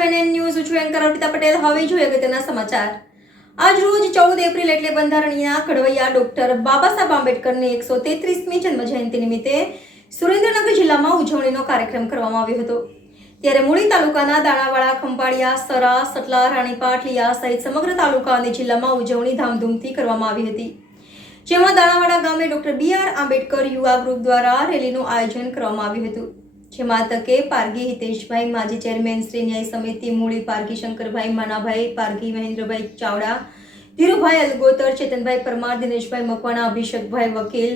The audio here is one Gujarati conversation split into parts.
છો NN ન્યૂઝ છું એન્કર અર્પિતા પટેલ. હવે જોઈએ અગત્યના સમાચાર. આજ રોજ 14 એપ્રિલ એટલે બંધારણીય ઘડવૈયા ડોક્ટર બાબા સાહેબ આંબેડકરની 133મી જન્મ જયંતિ નિમિત્તે સુરેન્દ્રનગર જિલ્લામાં ઉજવણીનો કાર્યક્રમ કરવામાં આવ્યો હતો. ત્યારે મૂળી તાલુકાના દાણાવાડા, ખંભાળિયા, સરા, સટલા, રાણીપાટ, લીયા સહિત સમગ્ર તાલુકા અને જિલ્લામાં ઉજવણી ધામધૂમથી કરવામાં આવી હતી. જેમાં દાણાવાડા ગામે ડોક્ટર BR આંબેડકર યુવા ગ્રુપ દ્વારા રેલીનું આયોજન કરવામાં આવ્યું હતું. જેમાં તકે પારગી હિતેશભાઈ, માજી ચેરમેન શ્રી ન્યાય સમિતિ મૂળી, પારગી શંકરભાઈ, માનાભાઈ પારગી, મહેન્દ્રભાઈ ચાવડા, ધીરુભાઈ અલગોતર, ચેતનભાઈ પરમાર, દિનેશભાઈ મકવાણા, અભિષેકભાઈ વકીલ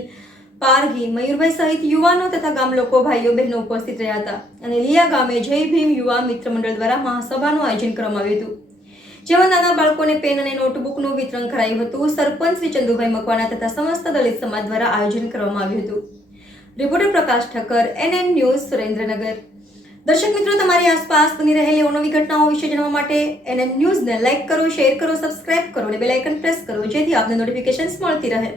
પારગી, મયુરભાઈ સહિત યુવાનો તથા ગામ લોકો, ભાઈઓ બહેનો ઉપસ્થિત રહ્યા હતા. અને લીયા ગામે જય ભીમ યુવા મિત્ર મંડળ દ્વારા મહાસભાનું આયોજન કરવામાં આવ્યું હતું. જેમાં નાના બાળકોને પેન અને નોટબુકનું વિતરણ કરાયું હતું. સરપંચ શ્રી ચંદુભાઈ મકવાણા તથા સમસ્ત દલિત સમાજ દ્વારા આયોજન કરવામાં આવ્યું હતું. રિપોર્ટર પ્રકાશ ઠક્કર, NN ન્યૂઝ, સુરેન્દ્રનગર. દર્શક મિત્રો, તમારી આસપાસ બની રહેલી અવનવી ઘટનાઓ વિશે જાણવા માટે NN ન્યૂઝને લાઇક કરો, શેર કરો, સબસ્ક્રાઇબ કરો અને બેલ આઇકન પ્રેસ કરો, જેથી આપને નોટિફિકેશન્સ મળતી રહે.